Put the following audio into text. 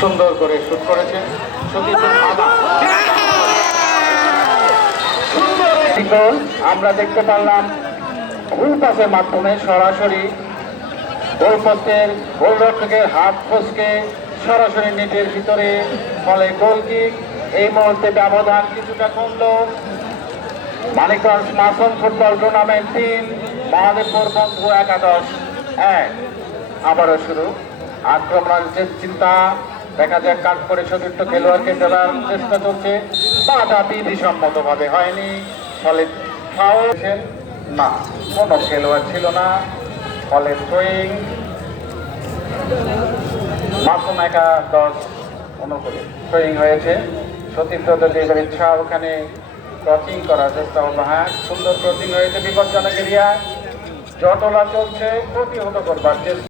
সুন্দর করে শুট করেছেন আমরা দেখতে পারলাম ভুল পাসের মাধ্যমে সরাসরি গোলপোস্টের গোলরক্ষকের হাত ফসকে সরাসরি নেটের ভিতরে, ফলে গোল কিক। এই মুহূর্তে ব্যবধান কিছুটা কমল। মানিকগঞ্জ মাসুম ফুটবল টুর্নামেন্ট 3, মহাদেবপুর বন্ধু 11-1। আবারও শুরু আক্রমণের চিন্তা। দেখা যাক কাট করে সতীর্থ খেলোয়াড়কে দেওয়ার চেষ্টা চলছে, বাধা বিধিসম্মত ভাবে হয়নি, ফলে ফাউল না, কোনো খেলোয়াড় ছিল না, ফলে থ্রোয়িং। মাসুম 11-10 অনুকূলে থ্রোয়িং হয়েছে। সতীর্থদের যে ইচ্ছা ওখানে ক্রসিং করার চেষ্টা হলো। হ্যাঁ, সুন্দর ক্রসিং হয়েছে। বিপজ্জনক এরিয়া, জটলা চলছে, প্রতিহত করবার চেষ্টা।